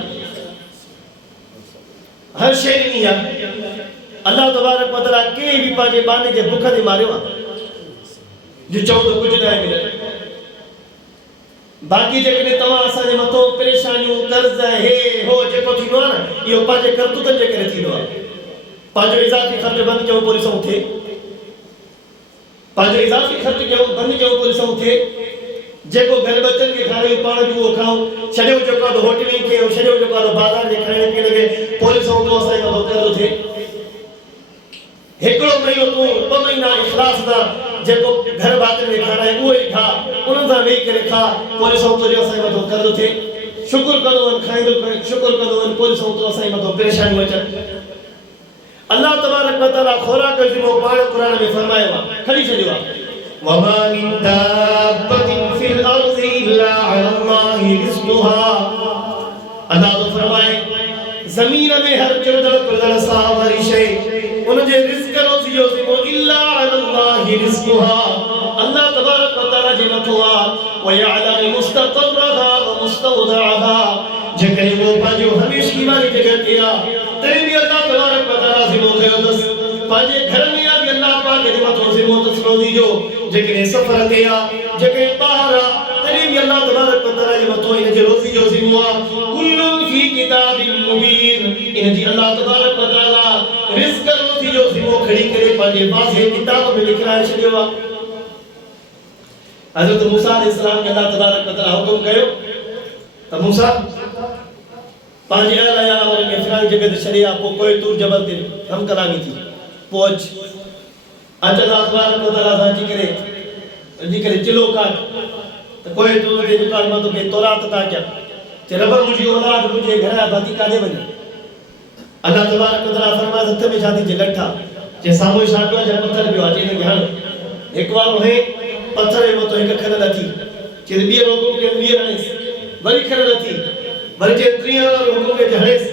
हर शे ॾिनी आ अल्लाह तबारक व तआला के भी पाजे बाने के भूख दे मारियो आ जो चओ तो कुछ न मिले बाकी जेकॾहिं तव्हां असांजे मथो परेशानियूं कर्ज़ हे हो जेको थींदो आहे न इहो पंहिंजे करतूतनि जे करे थींदो आहे पंहिंजो इज़ाफ़ी ख़र्च बंदि कयूं पोइ ॾिसूं थिए पंहिंजो इज़ाफ़ी ख़र्च कयूं बंदि कयूं पोइ ॾिसूं थिए जेको घर बच्चन के खारायूं पाण बि उहो खाऊं छॾियो जेको आहे होटलिंग खे छॾियो जेको आहे बाज़ार जे खाइण पीअण खे पोइ ॾिसूं तो असांजे मथो कर्ज़ थिए हिकिड़ो महीनो तूं 2 महीना इख़लास सां जेको घर भातियुनि खे खाराए उहो ई खा उन्हनि सां वेही करे खा पोइ ॾिसूं तो जो असांजे मथो कर्ज़ थिए शुक्र कंदो वञ खाईंदो शुक्र कंदो वञ पोइ ॾिसूं तो असांजे मथो परेशानियूं अचनि अल्लाह तबारक व तआला खोराक जो ज़िम्मो पाण क़ुरान में फरमायो आहे खणी छॾियो आहे वमा मिन दाब्बतिन फिल अर्ज़ि इल्ला अलल्लाहि रिज़्क़ुहा अल्लाह तो फरमाए ज़मीन में हर चुरदड़ पुरदड़ साह वारी शइ उन जे रिज़्क़ रोज़ी जो ज़िम्मो इल्ला अलल्लाहि रिज़्क़ुहा अल्लाह तबारक व तआला जे मथो आ व यअलमु मुस्तक़रहा व मुस्तौदअहा जेकॾहिं वो पंहिंजो हमेशगी वारी जॻह ते आहे तॾहिं बि अल्लाह तबारक व तआला ज़िम्मो कयो अथसि पंहिंजे घर में आहे बि अल्लाह पाक जे मथो ज़िम्मो अथसि रोज़ी जो जेकॾहिं सफ़र ते आहे जेकॾहिं ॿाहिरि आहे तॾहिं बि अल्लाह तबारक व तआला जे मथो इन जे रोज़ी जो ज़िम्मो आहे कुल्लुन फी किताबिन मुबीन इन जी अल्लाह तबारक व तआला रिज़्क़ रोज़ी जो ज़िम्मो खणी करे पंहिंजे वाज़े किताब में लिखाए छॾियो आहे हज़रत मूसा अलैहिस्सलाम खे अल्लाह तबारक व तआला हुकुम कयो त मूसा पंहिंजे अहल यारनि खे फिराई जॻह ते छॾे आ पोइ कोई तूर जबल ते हम कलामी थी पोइ अच अल्लाह तबारक व तआला सां अची करे चिलो काट त कोई तूर जे दुकान मां तोखे तौरात था कया चे रब मुंहिंजी औलाद मुंहिंजे घर जा भाती काॾे वञे अल्लाह तबारक व तआला फरमाए हथ में छा थी चे लठा चे साम्हूं शागिर्द जा पत्थर पियो आहे चे हाणे हिकु वारो हे पत्थर जे मथां हिकु खण नथी चे ॿीहर हुकुम के ॿीहर हणेसि वरी खण नथी वरी चे टीह वारो हुकुम के हणेसि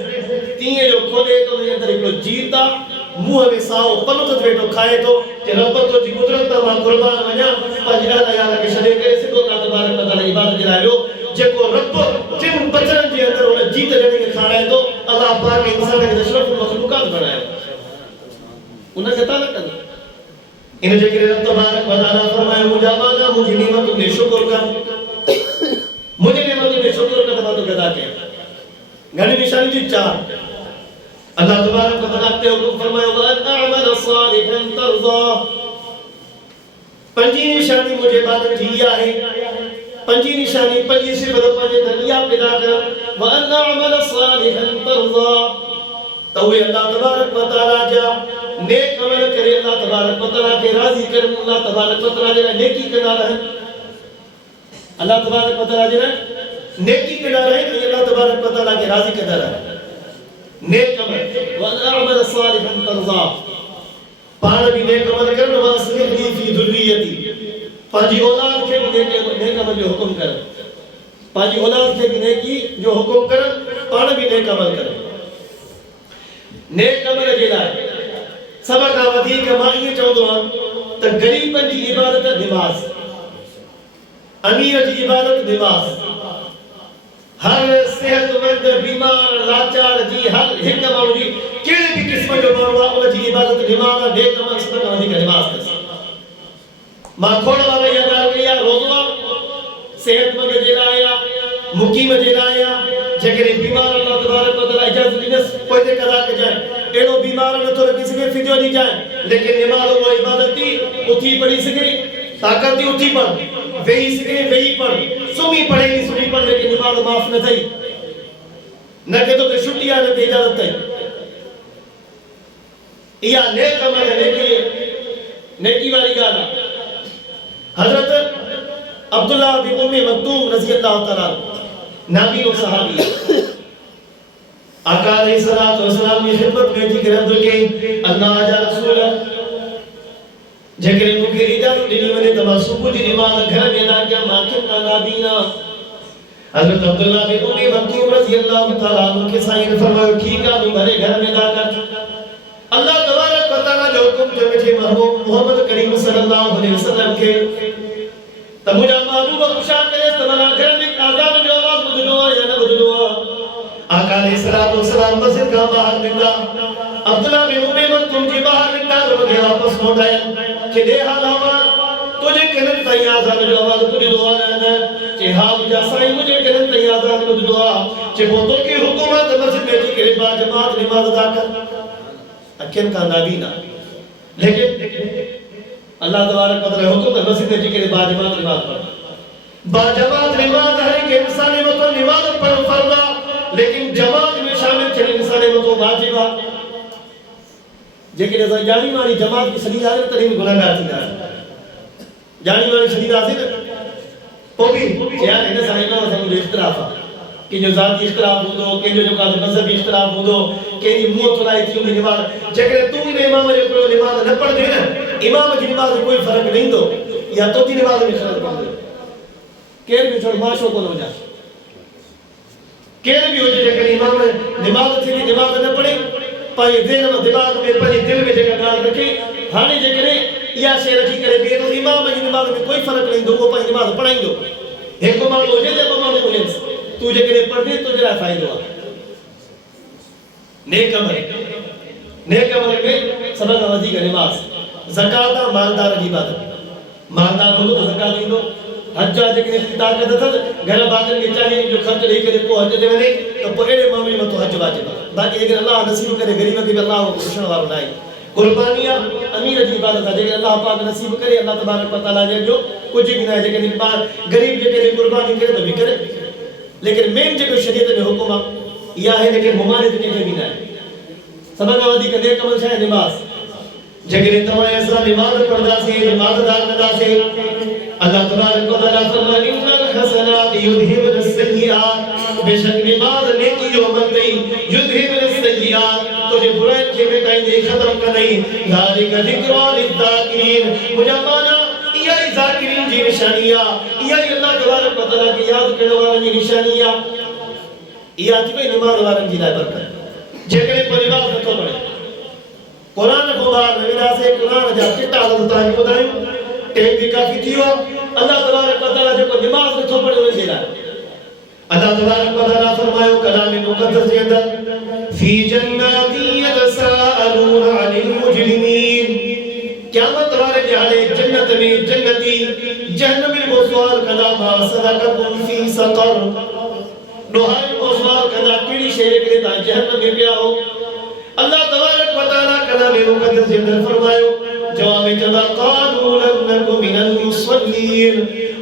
तीअं जो खोदे तो हुन जे अंदरि हिकिड़ो जीत आहे मुंहं में साओ पनुथ वेठो खाए थो चे रब तो जी कुदरत मां कुर्बान वञा पंहिंजे अहल यार खे छॾे करे सिधो अल्लाह तबारक व तआला इबादत जे लाइ वियो जेको रब जिन बचड़नि जे अंदरि हुन जीत जॾहिं खे खाराए थो अल्लाह पाक इंसान खे अशरफुल मखलूकात बणायो उन खे न कंदो इन जे करे रब तबारक व तआला फरमायो मुंहिंजा बांदा मुंहिंजी नेमतुनि ते शुक्र कर मुंहिंजी नेमतुनि ते शुक्र कर त मां तोखे अदा कयां घणी निशानी थी 4 अल्लाह तबारक व तआला ते हुकुम फरमायो वन अअमल सालिहन तर्ज़ा पंजी निशानी मुझे बादल जी आहे पंजी निशानी पंजी सिफत पंजे दरिया पैदा कर वन अअमल सालिहन तर्ज़ा तो वे अल्लाह तबारक व तआला जा नेक अमल करे अल्लाह तबारक व तआला के राजी कर अल्लाह तबारक व तआला जे नेकी कंदा रहन अल्लाह तबारक व तआला जे नेकी कंदा रहन अल्लाह तबारक व तआला के राजी कंदा रहन नेक अमल व अअमल सालिहन तर्ज़ा पाण भी नेक अमल करन व असलिही फी दुर्रियती पाजी औलाद के भी नेक अमल जो हुक्म कर पाजी औलाद के भी नेकी जो हुक्म कर पाण भी नेक अमल कर नेक अमल जे लाइ सभा का वधीक मां ये चवंदो त गरीबन जी इबादत नमाज, अमीर जी इबादत नमाज, हर सेहतमंद बीमार लाचार जी हर हिक माण्हू जी कहिड़े बि क़िस्म जो माण्हू आहे उन जी इबादत नमाज नेक अमल सभ खां वधीक नमाज अथसि। मां खोड़ वारा इहा ॻाल्हि कई आहे, रोज़ो आहे सेहतमंद जे लाइ आहे, मुक़ीम जे लाइ आहे, जेकॾहिं बीमार अल्लाह तबारक व तआला इजाज़त ॾिनसि पोइ ते कदा कजांइ, अहिड़ो बीमार नथो रखी सघे फिदियो ॾिजांइ, लेकिन नमाज उहा इबादत थी उथी पढ़ी सघे, ताक़त थी उथी पढ़, वेही सघे वेही पढ़, सुम्ही पढ़े सुम्ही पढ़, लेकिन नमाज माफ़ न थई, न के तो के छुट्टी आहे न के इजाज़त थई। इहा नेक अमल है, नेकी वाली ॻाल्हि आहे। हज़रत अब्दुल्ला बिन उम्मे मक्तूम रज़ी अल्लाह तआला नबी और सहाबी आका अलैहिस्सलातु वस्सलाम की खिदमत में जिक्र के अल्लाह जा रसूल जेकरे मुखे इजाजत ॾिनी वञे त मां सुबुह जी नमाज़ घर में अदा कयां, मां का नाबीना। हज़रत अब्दुल्ला बिन उम्मे मक्तूम रज़ी अल्लाह तआला के साईं ने फरमायो ठीक आहे, तू भले घर में अदा कर। अल्लाह तबारक व तआला जो हुक्म जो मिठे महबूब मोहम्मद करीम सल्लल्लाहु अलैहि वसल्लम के त मुंहिंजा महबूब पुछा करे त भला घर में आज़ान जो आवाज़ ॿुधंदो आहे या न ॿुधंदो आहे। आका अलैहिस्सलातु वस्सलाम मस्जिद खां ॿाहिरि निकिता, अब्दुल्ला बिन उम्मे मक्तूम जी ॿाहिरि निकिता त वरी वापसि लौट आया कि दे हाल तुझे कननि ताईं आज़ान जो आवाज़ ॿुधंदो आहे न? चए हा मुंहिंजा साईं मुंहिंजे कननि ताईं आज़ान ॿुधंदो आहे। चए पोइ तोखे हुकुम आहे त मस्जिद में अची करे बा जमात नमाज़ अदा कर। अखियन का नाबीना, लेकिन अल्लाह तबारक व तआला हुकुम है मस्जिद में जिक्र बा जमात नमाज पढ़। बा जमात नमाज हर एक इंसान में तो नमाज पढ़ फर्ज है, लेकिन जमात में शामिल थियण इंसान में तो वाजिब है। जेके असां जानी वाली जमात की सदी आहे तॾहिं बि गुनाहगार थींदा आहियूं। जानी वाली सदी आहे पोइ बि यार हिन सां हिन सां मुंहिंजो इख़्तिलाफ़ आहे, कंहिंजो ज़ाती इख़्तिलाफ़ हूंदो, कंहिंजो जेको मज़हबी इख़्तिलाफ़ हूंदो, कंहिंजी मुंहं थोराई थी हूंदी नमाज़। जेकॾहिं तूं इन इमाम जो कोई नमाज़ न पढ़ंदे न, इमाम जी नमाज़ कोई फ़र्क़ु न ईंदो, या तोजी नमाज़ में फ़र्क़ु पवंदो। केर बि छोड़ मां छो कोन वञा, केर बि हुजे जेकॾहिं इमाम नमाज़ थी नमाज़ न पढ़े, पंहिंजे दिल में दिमाग़ में पंहिंजे दिल में जेका ॻाल्हि रखे, हाणे जेकॾहिं इहा शइ रखी करे ॿिए तो इमाम जी नमाज़ में कोई फ़र्क़ु न ईंदो, उहो पंहिंजी नमाज़ पढ़ाईंदो। हिकु माण्हू हुजे या ॿ माण्हू हुजनि, तू जेकॾहिं पढ़ंदे तुंहिंजे लाइ फ़ाइदो आहे। नेक अमल में सभ खां वधीक नमाज़, ज़कात आहे मालदार जी इबादत। मालदार हूंदो त ज़कात ॾींदो, हज आहे जेकॾहिं ताक़त अथसि घर ॿारनि खे 40 ॾींहं जो ख़र्च ॾेई करे पोइ हज ते वञे त पोइ अहिड़े माण्हू जे मथां हज वाजिब आहे। बाक़ी जेकॾहिं अलाह नसीब करे ग़रीब खे बि अलाह पुछण वारो न आहे। कुर्बानी आहे अमीर जी इबादत आहे, जेकॾहिं अलाह पाक नसीब करे अलाह तबारक व तआला जो कुझु बि न आहे। जेकॾहिं गरीब जेकॾहिं कुर्बानी करे त बि करे, लेकिन मेन जेको शरीयत में हुकुम आहे इहा आहे, लेकिन मुमालित कंहिंखे बि न आहे। सभ खां वधीक नेक अमल छा आहे? नमाज़। जेकॾहिं तव्हां असां नमाज़ पढ़ंदासीं, नमाज़ अदा कंदासीं, अल्लाह तबारक व तआला फरमाए इन्नल हसनात युज़हिबुन सय्यिआत, बेशक नमाज़ नेकी जो अमल अथई, युज़हिबुन सय्यिआत, तुझे बुराई खे मिटाईंदे ख़त्म कंदई। ज़ालिका ज़िक्रा लिज़्ज़ाकिरीन, मुंहिंजा माना इहा ई ज़ाकिरीन जी निशानी आहे, इहा ई अल्लाह तबारक व तआला खे यादि करण वारनि जी निशानी आहे। इहा थी वई नमाज़ वारनि जी लाइ बरकत। जेकॾहिं कोई नमाज़ नथो पढ़े, क़ुर खां ॿाहिरि न वेंदासीं, क़ुर जा चिटा तव्हांखे ॿुधायूं, टाइम भी काफ़ी थी वियो। अल्लाह तबारक व तआला जेको नमाज़ नथो पढ़े उन जे लाइ अल्लाह तबारक व तआला फरमायो कलाम मुक़द्दस जे अंदर फी जन्नाति यतसाअलून अनिल मुजरिमीन, क़यामत वारे ॾियारे जन्नत में जन्नती जहन्नम में वो सवाल कंदा मा सलककुम फी सक़र, ॾोहाई वो सवाल कंदा कहिड़ी शइ करे तव्हां जहन्नम में पिया हो। अल्लाह तबारक व तआला कलाम मुक़द्दस जे अंदर फरमायो जवाब में चंदा क़ालू लम नकु मिनल मुसल्लीन,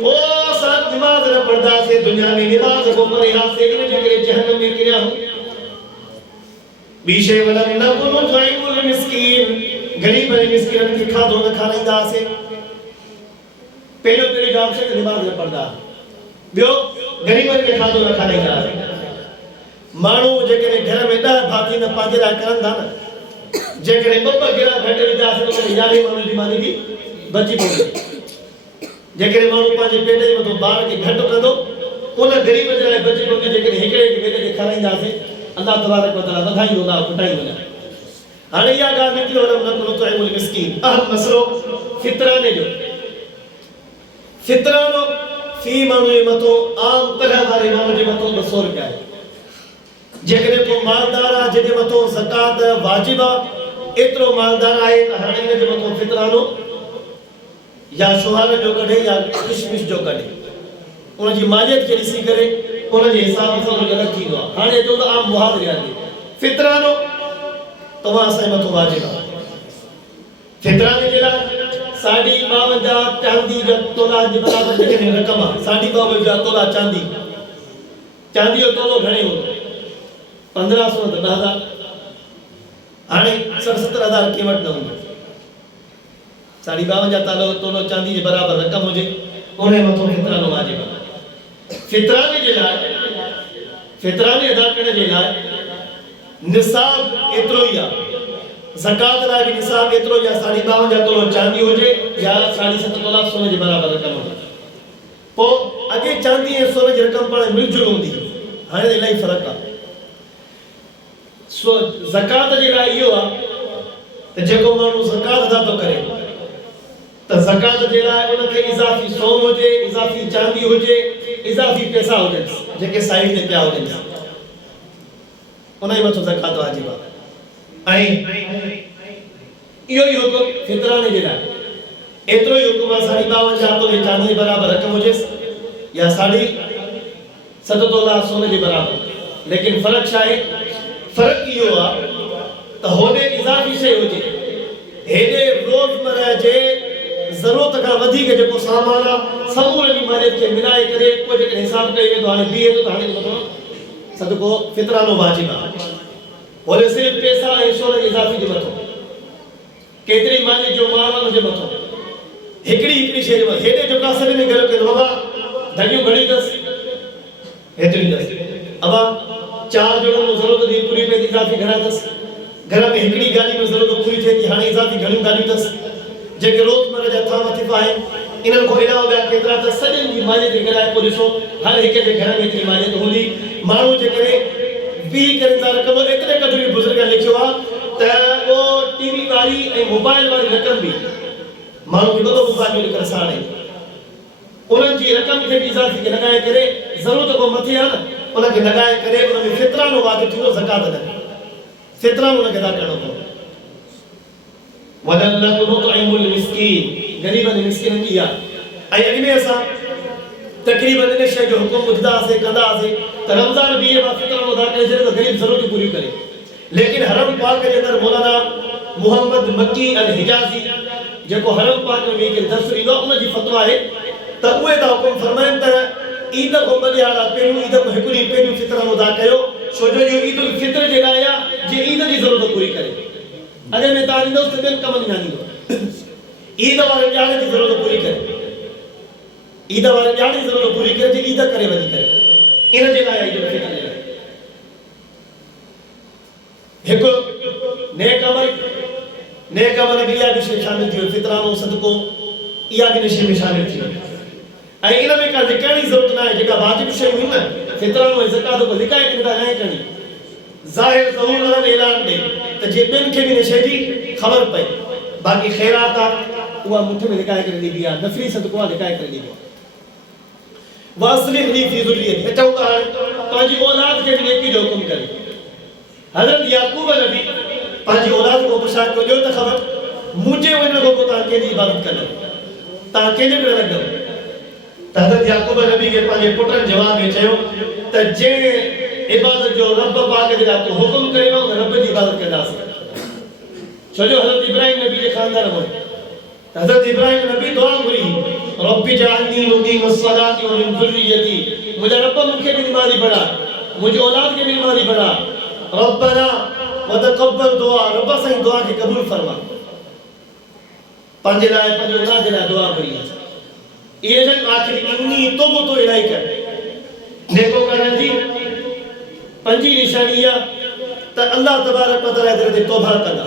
ओ सब नमाज न पढ़दा से दुनिया में नमाज को पढ़े हासे इन जगह जहन्नम में किया हो। बीशे वलम नकु नुतइमुल मिस्कीन, गरीब और मिस्किन के खाधो न खाराईंदा से। पहलो तेरी जवाब से नमाज न पढ़दा, बियो गरीब के खाधो न खाराईंदा से। माण्हू जेकॾहिं घर में 10 भाती न पंहिंजे लाइ करनि था न, जेकॾहिं ॿ गिरा भेट विझासीं त उन 11 माण्हुनि जी मानी बि बची पवंदी। जेकॾहिं माण्हू पंहिंजे पेट जे मथां ॿार खे घटि कंदो, उन ग़रीब जे लाइ बची पवंदी। जेकॾहिं हिकिड़े खे पेट खे खाराईंदासीं, अल्लाह तबारक व तआला वधाईंदो न कुटाईंदो न। हाणे या ॻाल्हि निकिरी वलम न कुनो तुइमुल मिस्कीन अहम मसलो फितराने जो फितरानो फी माण्हू जे मथो आम तरह वारे माण्हू जे मथो 200 रुपया आहे जेकॾहिं को मालदार आहे जंहिंजे मथो ज़कात वाजिब आहे एतिरो मालदार आहे त हाणे हिन जे मथो फितरानो या शुहार जो कढे या किशमिश जो कढे उनजी मालियत खे ॾिसी करे उनजे हिसाब सां उनजो अलॻि थींदो आहे हाणे जो त आम मुहावरे आहे फितरानो तव्हां असांजे मथो वाजिब आहे फितराने जे लाइ 52 चांदी जा तोला जे बराबर जेकॾहिं रक़म आहे 52 तोला चांदी जो तोलो घणे हूंदो 1500 त 10,000 हाणे 60-70,000 कीमत न हूंदी 52 तोलो चांदी जे बराबर रक़म हुजे उन मथो फितरानो वाजिब आहे फितराने अदा करण जे लाइ निसाब एतिरो ई आहे ज़कात लाइ भी निसाब एतिरो या 52 तोलो चांदी हुजे या 7.5 तोला सोने जे बराबर रक़म हुजे पोइ अॻे चांदी ऐं सोने जी रक़म पाण मिलजुल हूंदी हाणे इलाही फ़र्क़ु आहे ज़कात जे लाइ इहो आहे त जेको माण्हू ज़कात अदा थो करे त ज़कात जे लाइ उनखे इज़ाफ़ी सोन हुजे इज़ाफ़ी चांदी हुजे इज़ाफ़ी पैसा हुजनि जेके साइड ते पिया हुजनि उन जे मथां ज़कात वाजिब आहे इहो ई हुकुम फितराने जे लाइ एतिरो ई हुकुम आहे 52 तोले चांदी जे बराबर रक़म हुजेसि या 7.5 तोला सोने जे बराबर लेकिन फ़र्क़ु छा आहे फ़र्क़ु इहो आहे त होॾे इज़ाफ़ी शइ हुजे हेॾे रोज़मर्रा जे ज़रूरत खां वधीक जेको सामान आहे समूरे जी मालियत खे मिलाए करे पोइ जेके हिसाब कयो वेंदो हाणे बीहे थो त हाणे सदको फितरानो वाजिब आहे बोले सिर्फ पैसा ऐं सोने जे इज़ाफ़ी जे मथो केतिरी माली जो माल हुनजे मथो हिकिड़ी शइ जे हेॾे जेका सभिनी घर के बाबा धगियूं घणी अथसि हेतिरी अथसि अबा 4 जोड़नि में ज़रूरत थी पूरी पई इज़ाफ़ी घणा अथसि घर में हिकिड़ी गाॾी में ज़रूरत पूरी थिए थी हाणे इज़ाफ़ी घणियूं गाॾियूं अथसि जेके रोज़मर्रा जा थाम वथिफ़ा आहिनि इन्हनि खां अलावा ॿिया केतिरा त सॼनि जी मालियत खे ॻणाए पोइ ॾिसो हर हिक जे घर में एतिरी मालियत हूंदी माण्हू जेकॾहिं बीह करे था रक़म एतिरे क़दुरु बुज़ुर्ग लिखियो आहे त उहो टीवी वारी ऐं मोबाइल वारी रक़म बि माण्हू खे ॿ मोबाइल में लिखण साणे उन्हनि जी रक़म खे बि इज़ाफ़ी खे लॻाए करे ज़रूरत को मथे आहे न उनखे लॻाए करे उन में फितरानो वाजिब थींदो ज़कात न फितरानो उनखे अदा करणो पवंदो वलल्लाहु मुतइमुल मिस्कीन गरीबन मिस्किन की ऐं अॻ में असां तक़रीबन इन शइ जो हुकुम ॿुधंदासीं कंदासीं त रमज़ान बि इहे फितरानो अदा करे छॾे त ग़रीब ज़रूरतूं पूरियूं करे लेकिन हरम पाक जे अंदरि मौलाना मोहम्मद मक्की अल हिजाज़ी जेको हरम पाक में वेही करे दर्स ॾींदो आहे उनजी फ़तवा आहे त उहे त हुकुम फरमाइनि त ईद खां 2 ॾियारा पहिरियों ईद खां 1 ॾींहुं पहिरियों फितरानो अदा कयो छो जो इहो ईद उल फितर जे लाइ आहे जे ईद जी ज़रूरत पूरी करे अॻे में तव्हां ॾींदोसि त ॿियनि कमनि में न ॾींदो ईद वारे ॾियारे जी ज़रूरत पूरी करे ईद वारे ॾियारे जी ज़रूरत पूरी करे जे ईद करे वञी करे इन जे लाइ ईद उल फितर जे लाइ हिकु नेक अमल में इहा बि शइ शामिल थी फितरानो सदको इहा बि इन शइ में शामिल थी ऐं इन में का लिकाइण जी ज़रूरत न आहे जेका वाजिब शयूं आहिनि न फितरानो ऐं ज़कात को लिकाए करे न आहे करणी ज़ाहिर ज़रूर न ऐलान ॾे त जे ॿियनि खे बि इन शइ जी ख़बर पए बाक़ी ख़ैरात आहे उहा मुठ में लिकाए करे ॾिबी आहे नफ़री सदको आहे लिकाए करे ॾिबो आहे वासलिह ली फी ज़ुर्रियत चऊं था पंहिंजी औलाद खे बि नेकी जो हुकुम करे हज़रत याकूब नबी पंहिंजी औलाद को पुछा को ॾियो त ख़बर मुंहिंजे वञण खां पोइ तव्हां कंहिंजी इबादत कंदव तव्हां कंहिंजे करे लॻंदव त हज़रत याकूब नबी खे पंहिंजे पुटनि जवाब में चयो त जंहिं इबादत जो रब पाक जे लाइ तूं हुकुम कयो उन रब जी इबादत कंदासीं छो जो हज़रत इब्राहिम नबी जे ख़ानदान में हज़रत इब्राहिम नबी दुआ घुरी रब्बी जअलनी मुक़ीमस सलाति व मिन ज़ुर्रियती मुंहिंजा रब मूंखे बि नमाज़ी बणा मुंहिंजी औलाद खे बि नमाज़ी बणा रब्बना व तक़ब्बल दुआ रब साईं दुआ खे क़बूल फरमा पंहिंजे लाइ पंहिंजी औलाद जे लाइ दुआ घुरी इहे जन आख़िर इन्नी तौबो तो इलाही कर नेको करण जी पंजी निशानी आहे त अल्लाह तबारक व तआला दर ते तौबा कंदा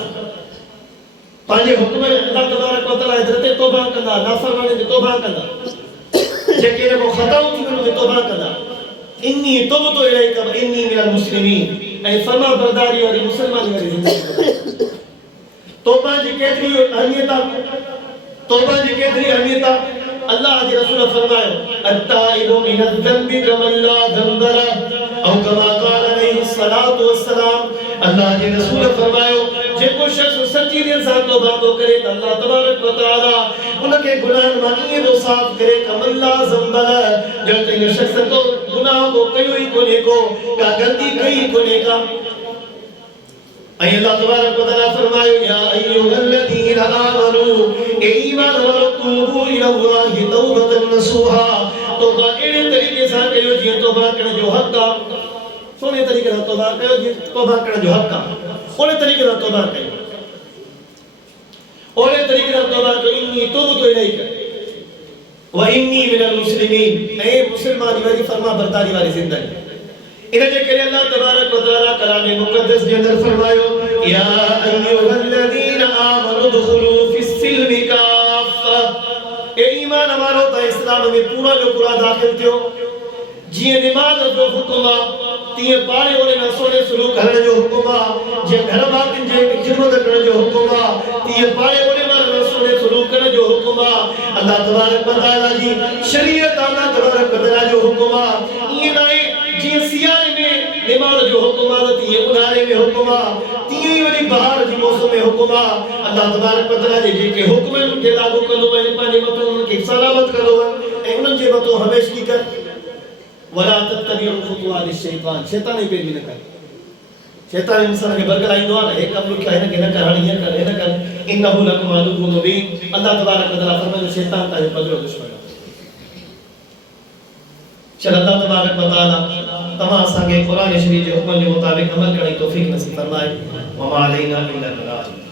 पंहिंजे हुक्म में अल्लाह तबारक व तआला दर ते तौबा कंदा नाफ़रमानी ते तौबा कंदा जेके को ख़ताऊं थी वञनि ते तौबा कंदा इन्नी तौबो तो इलाही कर इन्नी मिनल मुस्लिमीन ऐं फरमा बरदारी वारी मुसलमान वारी ज़िंदगी तौबा जी केतरी अहमियत तौबा जी केतरी अहमियत अल्लाह जे रसूल फरमायो अत्ताइबु मिनज़ ज़ंबि कमन ला ज़ंब लह औ कमा क़ाल अलैहि सलातु वस्सलाम अल्लाह जे रसूल फरमायो जेको शख्स सच्ची दिल सां तौबा तो करे त अल्लाह तबारक व तआला उनके गुनाह मां ईअं थो साफ़ करे कमन ला ज़ंब लह जो इन शख्स को गुनाह को कयो ही कोने को का गलती कई कोने का ऐं अल्लाह तबारक व तआला फरमायो या अय्युहल्लज़ीना आमनू ए ईमान वारो तूबू इलल्लाहि तौबतन नसूहा तौबा अहिड़े तरीक़े सां कयो जीअं तौबा करण जो हक़ आहे सोने तरीक़े सां तौबा कयो जीअं तौबा करण जो हक़ आहे ओड़े तरीक़े सां तौबा कयो ओड़े तरीक़े सां तौबा कयो इन्नी तुबतु इलैक व इन्नी मिनल मुस्लिमीन ऐं मुस्लमान वारी फरमा बरदारी वारी ज़िंदगी इन जे करे अल्लाह तबारक व तआला कलाम मुक़द्दस जे अंदर फरमायो या अय्युहल्लज़ीना आमनू दुखुलू फिस्सिल्मि काफ़ा ए ईमान वारो त इस्लाम में पूरा जो पूरा दाखिल थियो जीअं निमाज़ जो हुकुम आहे तीअं पाड़े ओड़े न सोने सलूक हलण जो हुकुम आहे जीअं घर वारनि जे खिदमत करण जो हुकुम आहे तीअं पाड़े ओड़े न सोने सलूक करण जो हुकुम आहे अल्लाह तबारक व तआला जी शरीयत अल्लाह तबारक व तआला जो हुकुम आहे ईअं न आहे जीअं सियारे में निमाज़ जो हुकुम आहे तीअं उन्हारे में हुकुम आहे तीअं ई वरी बहार जी मौसम में हुकुम आहे अल्लाह तबारक व तआला जे जेके हुकुम आहिनि उनखे लागू कंदो वञे पंहिंजे मथां उनखे सलामत कंदो वञे ऐं उन्हनि जे मथां हमेशगी कर वला तत्तबिउ खुतुवात शैतान शैतान ही पेरवी न कर शैतान इंसान के बरगलाईंदो आहे हे कम लिखियो हिन खे न कर हाणे हीअं कर हिन कर इन्नहु लकुम अदुव्वुन मुबीन अल्लाह तबारक व तआला फरमायो शैतान तव्हांजो पधरो दुश्मन आहे चल अल्लाह तबारक व तआला तमाम असांखे क़ुरान शरीफ जे हुक्म जे मुताबिक़ अमल करण जी तौफ़ीक़ नसीब फरमाए व मा अलैना इल्ला अल बलाग